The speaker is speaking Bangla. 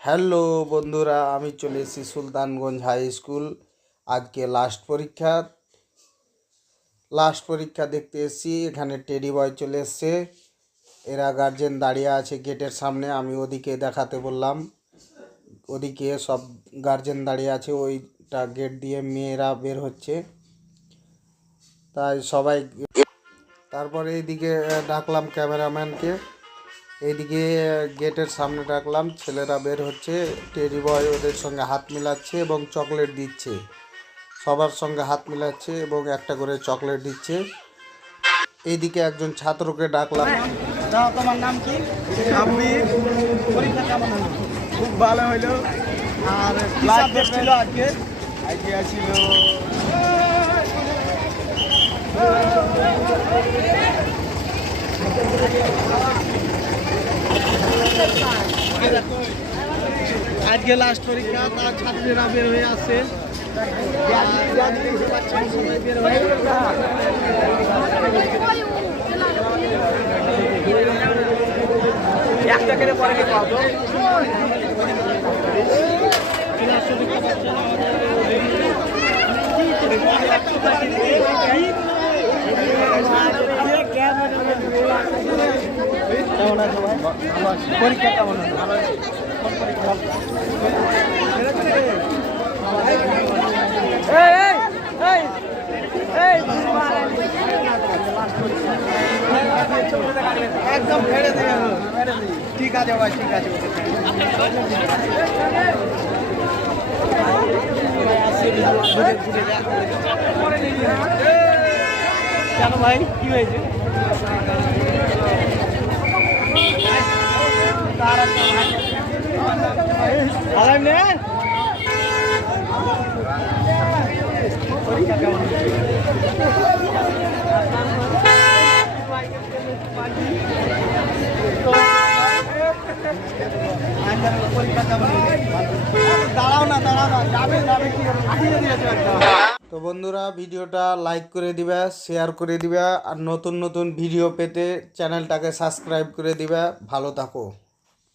হ্যালো বন্ধুরা, আমি চলে এসেছি সুলতানগঞ্জ হাই স্কুল। আজকে লাস্ট পরীক্ষা দেখতে এসেছি। এখানে টেডি বয় চলে এসছে। এরা গার্জেন দাঁড়িয়ে আছে গেটের সামনে। আমি ওদিকে দেখাতে বললাম, ওদিকে সব গার্জেন দাঁড়িয়ে আছে। ওইটা গেট দিয়ে মেয়েরা বের হচ্ছে, তাই সবাই। তারপরে এইদিকে ডাকলাম ক্যামেরাম্যানকে, এইদিকে গেটের সামনে ডাকলাম। ছেলেরা বের হচ্ছে, টেডি বয় ওদের সঙ্গে হাত মিলাচ্ছে এবং চকলেট দিচ্ছে। সবার সঙ্গে হাত মিলাচ্ছে এবং একটা করে চকলেট দিচ্ছে। এইদিকে একজন ছাত্রকে ডাকলাম। তোমার নাম কি? পরীক্ষা কেমন হলো? খুব ভালো হলো। আর কি সাবজেক্ট ছিল আজকে? আজকে ছিল আজকে লাস্ট পরীক্ষা, তার ছাত্রীরা বের হয়ে আসছে। একটা করে পরে পরীক্ষা কেমন একদম ফেড়ে দিয়ে ঠিক আছে ভাই, ঠিক আছে। কেন ভাই, কি হয়েছে? পরীক্ষা কেমন? তো বন্ধুরা, ভিডিওটা লাইক করে দিবা, শেয়ার করে দিবা, আর নতুন নতুন ভিডিও পেতে চ্যানেলটাকে সাবস্ক্রাইব করে দিবা। ভালো থাকো।